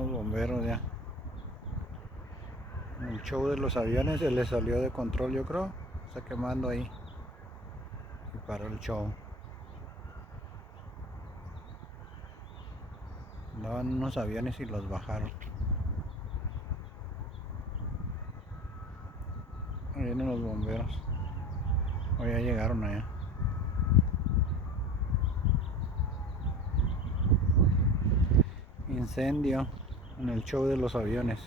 los bomberos ya. El show de los aviones se les salió de control, yo creo. Está quemando ahí. Y paró el show. Andaban unos aviones y los bajaron. Ahí vienen los bomberos. O ya llegaron allá. Incendio en el show de los aviones.